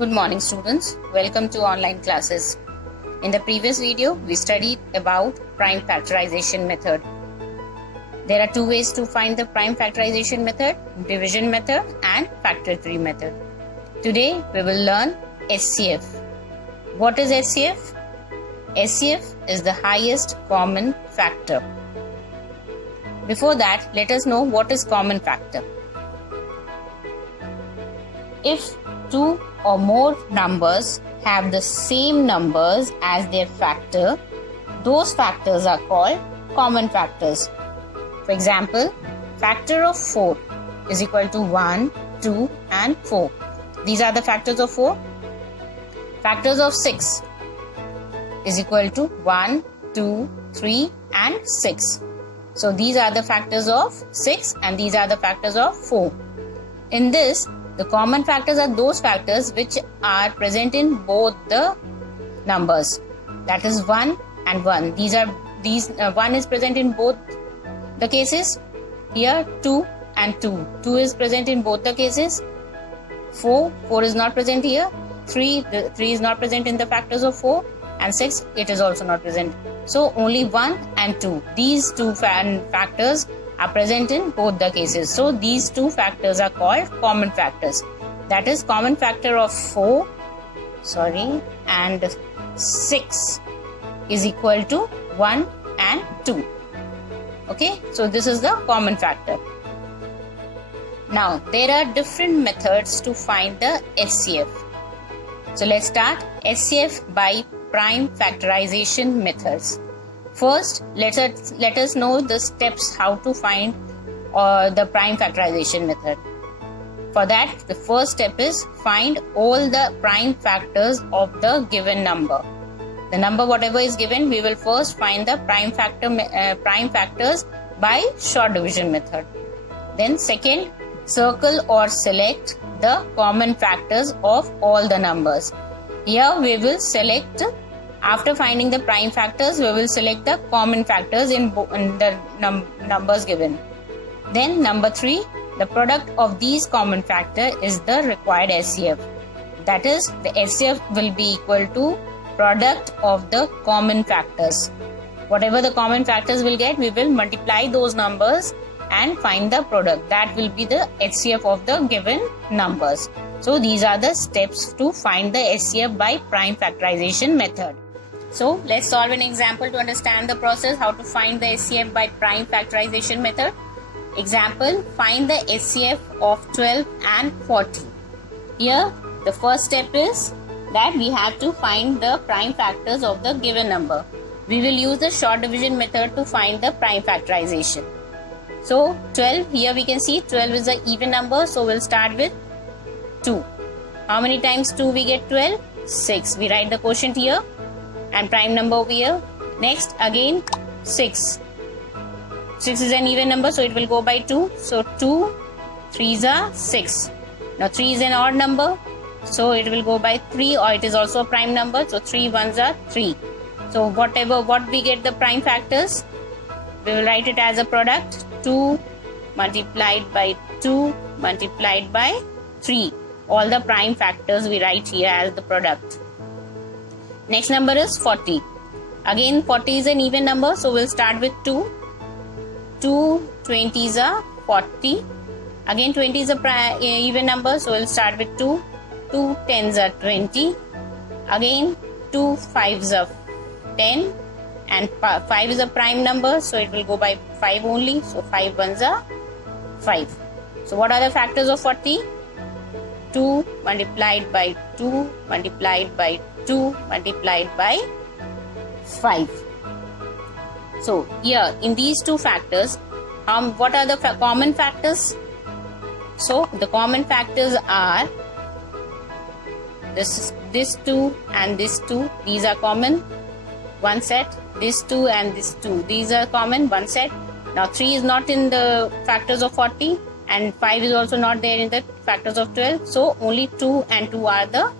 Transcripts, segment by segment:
Good morning students, welcome to online classes. In the previous video, we studied about prime factorization method. There are two ways to find the prime factorization method, division method and factor tree method. Today we will learn SCF. What is SCF? SCF is the highest common factor. Before that, let us know what is common factor. If two or more numbers have the same numbers as their factor, those factors are called common factors. For example, factor of 4 is equal to 1, 2 and 4. These are the factors of 4. Factors of 6 is equal to 1, 2, 3 and 6. So these are the factors of 6 and these are the factors of 4. In this, the common factors are those factors which are present in both the numbers. That is 1 and 1. 1 is present in both the cases. Here 2 and 2. 2 is present in both the cases. 4 is not present here. 3 is not present in the factors of 4 and 6 it is also not present. So only 1 and 2. These two factors are present in both the cases. So these two factors are called common factors. That is common factor of 4 and 6 is equal to 1 and 2. Okay, so this is the common factor. Now there are different methods to find the SCF. So let's start SCF by prime factorization methods. First, let us know the steps how to find the prime factorization method. For that, the first step is find all the prime factors of the given number. The number whatever is given, we will first find the prime factors by short division method. Then second, circle or select the common factors of all the numbers. Here we will select. After finding the prime factors, we will select the common factors in the numbers given. Then number 3, the product of these common factor is the required SCF. That is, the SCF will be equal to product of the common factors. Whatever the common factors will get, we will multiply those numbers and find the product. That will be the SCF of the given numbers. So these are the steps to find the SCF by prime factorization method. So let's solve an example to understand the process how to find the SCF by prime factorization method. Example, find the SCF of 12 and 40. Here the first step is that we have to find the prime factors of the given number. We will use the short division method to find the prime factorization. So 12, here we can see 12 is an even number, so we'll start with 2. How many times 2 we get 12? 6. We write the quotient here and prime number over here. Next again 6. 6 is an even number, so it will go by 2. So 2 3s are 6. Now 3 is an odd number, so it will go by 3, or it is also a prime number, so 3 1s are 3. So what we get the prime factors, we will write it as a product. 2 multiplied by 2 multiplied by 3. All the prime factors we write here as the product. Next number is 40. Again 40 is an even number, so we'll start with 2. 2 20s are 40. Again 20 is a even number, so we'll start with 2. 2 10s are 20. Again 2 5s are 10. And 5 is a prime number, so it will go by 5 only. So 5 1s are 5. So what are the factors of 40? 2 multiplied by 2 multiplied by 2 multiplied by 5. So here in these two factors, what are the common factors? So the common factors are this 2 and this 2. These are common, one set. This 2 and this 2. These are common, one set. Now 3 is not in the factors of 40 and 5 is also not there in the factors of 12. So only 2 and 2 are the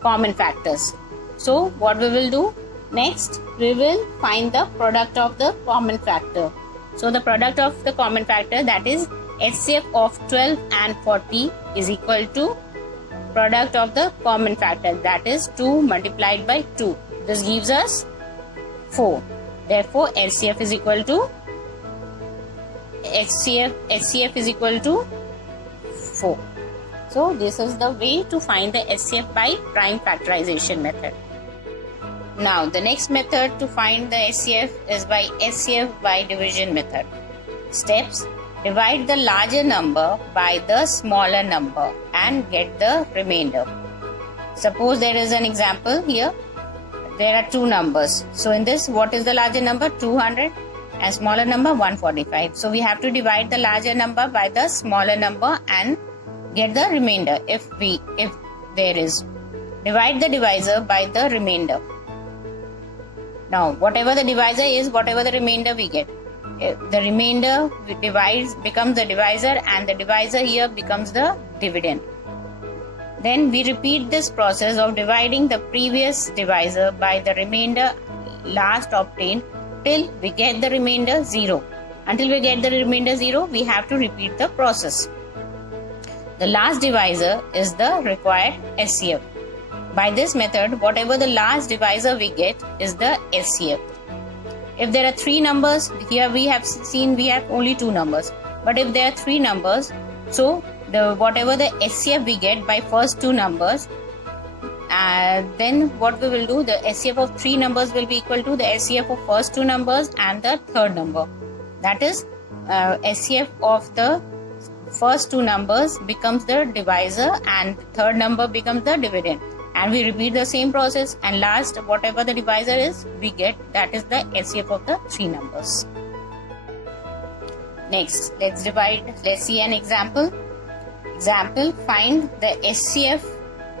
common factors. So what we will do? Next, we will find the product of the common factor. So the product of the common factor, that is SCF of 12 and 40, is equal to product of the common factor, that is 2 multiplied by 2. This gives us 4. Therefore, HCF is equal to HCF is equal to 4. So this is the way to find the HCF by prime factorization method. Now the next method to find the HCF is by HCF by division method. Steps: divide the larger number by the smaller number and get the remainder. Suppose there is an example here. There are two numbers. So in this, what is the larger number? 200, and smaller number 145. So we have to divide the larger number by the smaller number and get the remainder. If there is, divide the divisor by the remainder. Now whatever the divisor is, whatever the remainder we get. The remainder becomes the divisor, and the divisor here becomes the dividend. Then we repeat this process of dividing the previous divisor by the remainder last obtained till we get the remainder 0. Until we get the remainder 0, we have to repeat the process. The last divisor is the required HCF. By this method, whatever the last divisor we get is the HCF. If there are 3 numbers, here we have seen we have only 2 numbers. But if there are 3 numbers, so whatever the HCF we get by first 2 numbers, then what we will do, the HCF of 3 numbers will be equal to the HCF of first 2 numbers and the third number. That is, HCF of the first 2 numbers becomes the divisor and the third number becomes the dividend. And we repeat the same process, and last, whatever the divisor is, we get, that is the HCF of the 3 numbers. Next, let's see an example. Example, find the HCF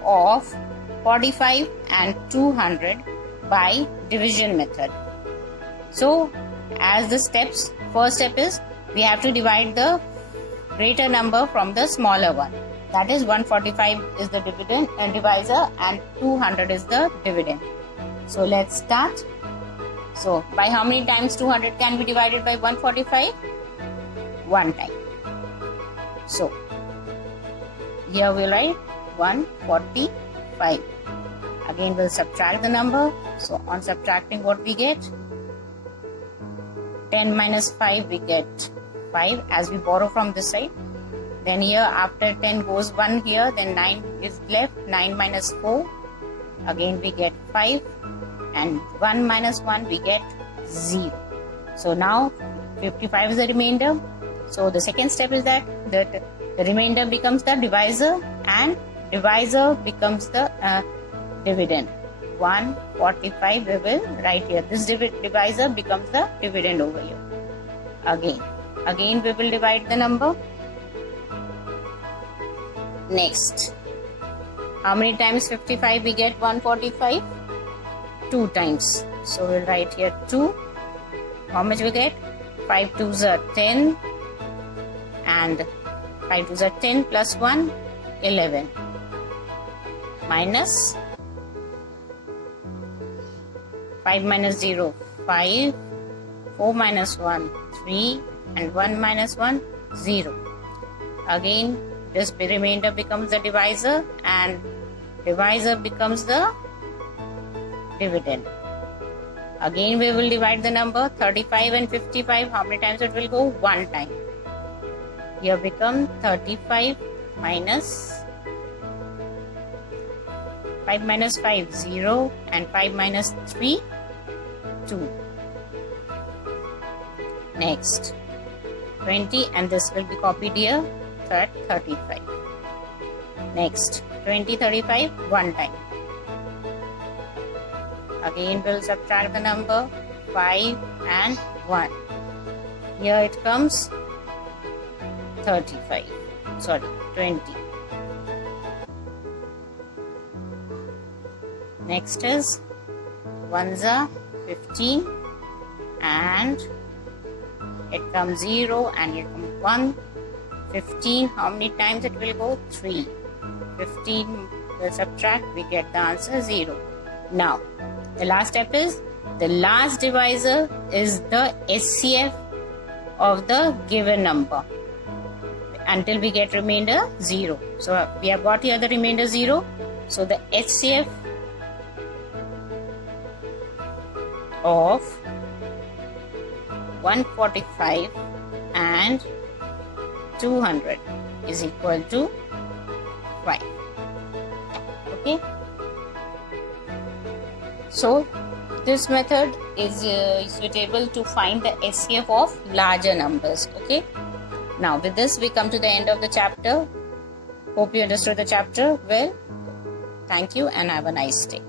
of 45 and 200 by division method. So, as the steps, first step is, we have to divide the greater number from the smaller one. That is 145 is the divisor and 200 is the dividend. So let's start. So by how many times 200 can be divided by 145? 1 time. So here we'll write 145. Again we'll subtract the number. So on subtracting, what we get? 10 minus 5, we get 5 as we borrow from this side. Then here after 10 goes 1 here, then 9 is left, 9 minus 4, again we get 5, and 1 minus 1 we get 0. So now 55 is the remainder. So the second step is that the remainder becomes the divisor and divisor becomes the dividend. 145 we will write here. This divisor becomes the dividend over here. Again we will divide the number. Next, how many times 55 we get 145? 2 times. So we'll write here 2. How much we get? 5 2s are 10, and 5 2s are 10 plus 1, 11. Minus 5 minus 0, 5, 4 minus 1, 3, and 1 minus 1, 0. Again, this remainder becomes the divisor and divisor becomes the dividend. Again we will divide the number 35 and 55. How many times it will go? 1 time. Here become 35 minus 5 minus 5, 0, and 5 minus 3, 2. Next, 20, and this will be copied here. 35. Next, 20, 35, 1 time. Again we'll subtract the number 5 and 1. Here it comes 20. Next is 1s are 15, and it comes 0 and here comes 1. 15, how many times it will go? 3. 15 will subtract, we get the answer 0. Now, the last step is, the last divisor is the HCF of the given number until we get remainder 0. So we have got here the remainder 0. So the HCF of 145 and 200 is equal to 5. Okay. So this method is suitable to find the HCF of larger numbers. Okay. Now with this we come to the end of the chapter. Hope you understood the chapter well. Thank you and have a nice day.